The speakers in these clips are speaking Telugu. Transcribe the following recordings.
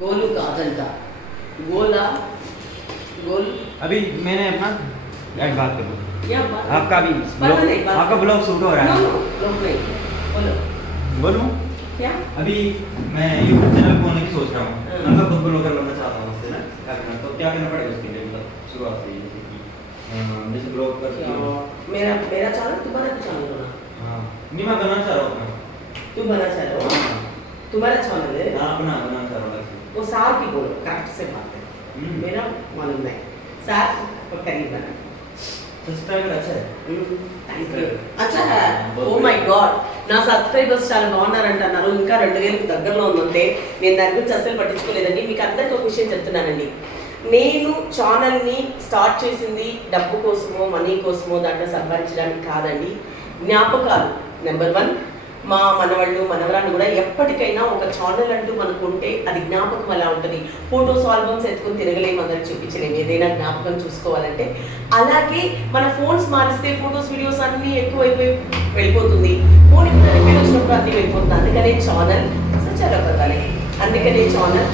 गोलू काजल का। गोला गोल। अभी मैंने अपना एक बात करूँ या आपका भी ब्लॉग आपका ब्लॉग शूट हो रहा है। बोलो। बोलूँ? क्या? अभी मैं यूट्यूब चैनल खोलने की सोच रहा हूँ। हाँ। मैं खुद ब्लॉगर बनना चाहता हूँ उससे ना क्या करना तो क्या करना पड़ेगा उसके लिए? मतलब शुरुआत से जैसे कि अ, जैसे ब्लॉग करती मेरा मेरा चैनल तुम्हारा चैनल होना। हाँ। नहीं मैं बनाना चाह रहा हूँ तुम बना चाह रहे हो? हाँ, तुम्हारा चैनल है? हाँ, अपना बनाना चाह रहा हूँ। वो सार की बोलो करेक्ट से बात है हम्म। मेरा मालूम नहीं सार और करीब बना सब्सक्राइबर अच्छा है థ్యాంక్ యూ అచ్చా ఓ మై గాడ్ నా సబ్స్క్రైబర్స్ చాలా బాగున్నారంట అన్నారు ఇంకా రెండు వేలకు దగ్గరలో ఉందంటే నేను దాని గురించి అస్సలు పట్టించుకోలేదండి మీకు అందరికీ ఒక విషయం చెప్తున్నానండి నేను ఛానల్ని స్టార్ట్ చేసింది డబ్బు కోసమో మనీ కోసమో దాంట్లో సంపాదించడానికి కాదండి జ్ఞాపకాలు నెంబర్ వన్ మా మనవాళ్ళు మనవరాళ్ళు కూడా ఎప్పటికైనా ఒక ఛానల్ అంటూ మనకు ఉంటే అది జ్ఞాపకం అలా ఉంటుంది. ఫొటోస్ ఆల్బమ్స్ ఎత్తుకుని తిరగలేము అందరికి చూపించలేము. ఏదైనా జ్ఞాపకం చూసుకోవాలంటే. అలాగే మన ఫోన్స్ మారిస్తే ఫొటోస్ వీడియోస్ అన్నీ ఎక్కువైపోయి వెళ్ళిపోతుంది. ఫోన్ ఇప్పుడు రిపేర్ వచ్చినప్పుడు వెళ్ళిపోతుంది. అందుకనే ఛానల్ చాలా పదాలే అందుకనే ఛానల్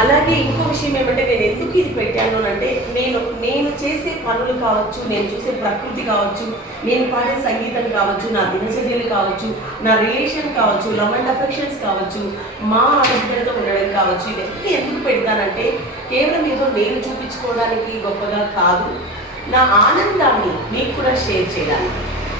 అలాగే ఇంకో విషయం ఏమంటే నేను ఎందుకు ఇది పెట్టాను? అంటే నేను నేను చేసే పనులు కావచ్చు నేను చూసే ప్రకృతి కావచ్చు నేను పాడే సంగీతం కావచ్చు నా దినచర్యలు కావచ్చు నా రిలేషన్ కావచ్చు లవ్ అండ్ అఫెక్షన్స్ కావచ్చు మా ఆరోగ్యంతో ఉండడం కావచ్చు ఇవన్నీ ఎందుకు పెడతానంటే కేవలం ఏదో నేను చూపించుకోవడానికి గొప్పగా కాదు నా ఆనందాన్ని మీకు కూడా షేర్ చేయాలి.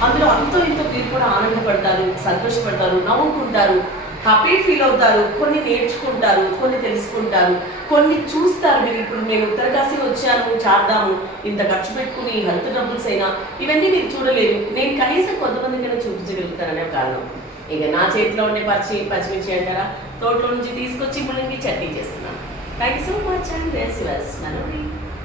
అందులో అంతో ఇంతో మీరు కూడా ఆనందపడతారు సంతోషపడతారు నవ్వుకుంటారు హ్యాపీ ఫీల్ అవుతారు. కొన్ని నేర్చుకుంటారు కొన్ని తెలుసుకుంటారు. కొన్ని చూస్తారు. మీరు ఇప్పుడు నేను ఉత్తరకాశీ వచ్చాను చార్దాము ఇంత ఖర్చు పెట్టుకుని హెల్త్ ట్రబుల్స్ అయినా ఇవన్నీ మీరు చూడలేరు. నేను కనీసం కొంతమందికైనా చూపించగలుగుతారనే కారణం. ఇక నా చేతిలో ఉండే పచ్చి పచ్చిమిర్చి అంటారా? తోటలో నుంచి తీసుకొచ్చి ముళ్ళకి చట్నీ చేస్తున్నాను thank you so much and does మనోడి